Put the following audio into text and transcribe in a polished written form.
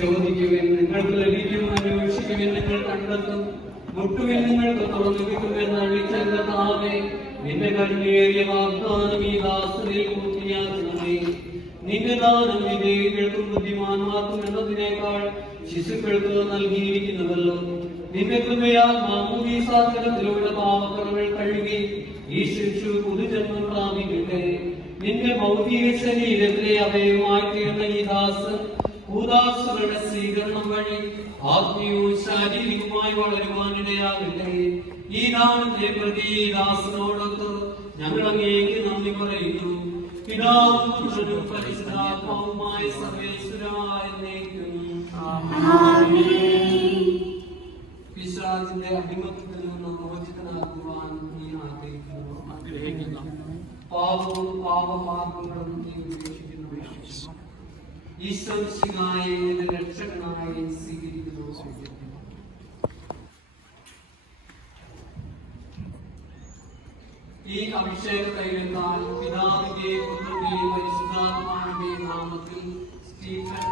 ചോദിക്കുവിൻ, നിങ്ങൾക്ക് ലഭിക്കും. അന്വേഷിക്കുവിൻ, നിങ്ങൾ കണ്ടെത്തും. മുട്ടുവിൻ, നിങ്ങൾക്ക് തുറന്നു കിട്ടുമെന്ന് അഴിച്ചെന്ന താവേ, നിന്റെ കണ്ണേറിയ വാഗ്ദാനം ഈ ദാസനിൽ പൂർത്തിയാക്കണമേ. നിന്റെ ദാനം വിവേകികൾക്കും ബുദ്ധിമാന്മാർക്കും എന്നതിനേക്കാൾ ശിശുക്കൾക്ക് നൽകിയിരിക്കുന്നുവല്ലോ. നിന്റെ കൃപയാൽ മാമോദീസാസനത്തിലൂടെ പാപക്കറകൾ കഴുകി ഈ ശിശു പുതുജന്മം പ്രാപിക്കട്ടെ. നിന്റെ ഭൗതിക ശരീരത്തിലെ അവയവമായി തീർന്ന ഈ ദാസൻ ഭൂദാസുകളുടെ സ്വീകരണം വഴി ആത്മീയവും ശാരീരികവുമായി വളരുവാനിടയാകട്ടെ. ഈ ദാനത്തെ പ്രതി ഈ ദാസനോടൊത്ത് ഞങ്ങൾ അങ്ങേക്ക് നന്ദി പറയുന്നു. പിതാവും പുത്രനും പരിശുദ്ധാത്മാവുമായ സർവേശ്വരായ പിശാചിന്റെ അടിമത്തത്തിൽ നിന്ന് മോചിതനാക്കുവാൻ നീ ആഗ്രഹിക്കുന്നു. പാപവും പാപമാർഗങ്ങളും നീ ഉപേക്ഷിക്കുന്നു. ഈശ്വരനായി രക്ഷകനായി സ്വീകരിക്കുന്നു. ഈ അഭിഷേക തൈലത്താൽ പിതാവിന്റെ പുത്രന്റെ പരിശുദ്ധാത്മാവിന്റെ നാമത്തിൽ സ്റ്റീഫൻ